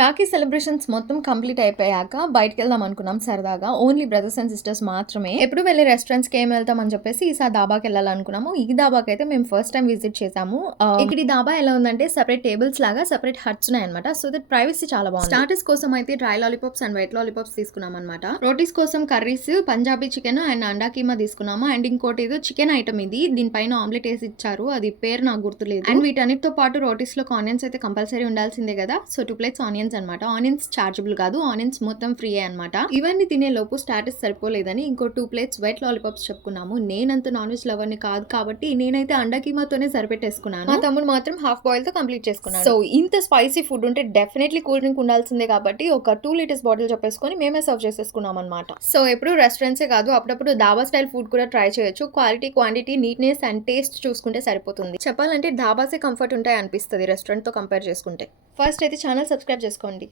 Rakhi celebrations మొత్తం complete అయిపోయాక బయటికెళ్దాం అనుకున్నాం సరదాగా. ఓన్లీ బ్రదర్స్ అండ్ సిస్టర్స్ మాత్రమే. ఎప్పుడు వెళ్లే రెస్టారెంట్స్‌కి ఏం వెళ్తాం అని చెప్పేసి ఈసారి డాబాకెళ్ళాలనుకున్నాము. ఈ డాబాకైతే మేము ఫస్ట్ టైమ్ విజిట్ చేసాము. ఇక్కడ ఈ డాబా ఎలా ఉందంటే సెపరేట్ టేబుల్స్ లాగా సెపరేట్ హట్స్ ఉన్నాయన్నమాట. సో దట్ ప్రైవసీ చాలా బాగుంది. స్టార్టర్స్ కోసం అయితే dry lollipops and wet lollipops తీసుకున్నాం అనమాట. రోటీస్ కోసం కర్రీస్, పంజాబీ చికెన్ అండ్ అండా కీమా తీసుకున్నాము. అండ్ ఇంకోటి ఏదో చికెన్ ఐటమ్ ఇది. దీనిపైన ఆమ్లెట్ వేసి ఇచ్చారు. అది పేరు నాకు గుర్తులేదు. అండ్ వీటన్నిటితో పాటు రోటీస్ లో ఆనియన్స్ అయితే కంపల్సరీ ఉండాల్సిందే కదా. సో 2 ప్లేట్స్ ఆనియన్స్ అనమాట. ఆనియన్స్ చార్జబుల్ కాదు, ఆనియన్స్ మొత్తం ఫ్రీ అనమాట. ఇవన్నీ తినే లోపు స్టాటస్ సరిపోలేదని ఇంకో 2 ప్లేట్స్ వైట్ లాలీపాప్స్ చెప్పుకున్నాము. నేనంత నాన్ వెజ్ లవర్ ని కాదు కాబట్టి నేనైతే అండా కీమాతోనే సరిపెట్టేసుకున్నాను. మా తమ్ముడు మాత్రం హాఫ్ బాయిల్ తో కంప్లీట్ చేసుకున్నాను. సో ఇంత స్పైసీ ఫుడ్ ఉంటే డెఫినెట్లీ కూల్ డ్రింక్ ఉండాల్సిందే కాబట్టి ఒక 2 లీటర్స్ బాటిల్ చెప్పేసుకొని మేమే సర్వ్ చేసేసుకున్నాం అనమాట. సో ఎప్పుడు రెస్టారెంట్సే కాదు, అప్పుడప్పుడు డాబా స్టైల్ ఫుడ్ కూడా ట్రై చేయొచ్చు. Quality, quantity, neatness and taste చూసుకుంటే సరిపోతుంది. చెప్పాలంటే డాబాసే కంఫర్ట్ ఉంటాయి అనిపిస్తుంది రెస్టారెంట్ తో కంపేర్ చేసుకుంటే. ఫస్ట్ అయితే ఛానల్ సబ్స్క్రైబ్ చేసుకోండి.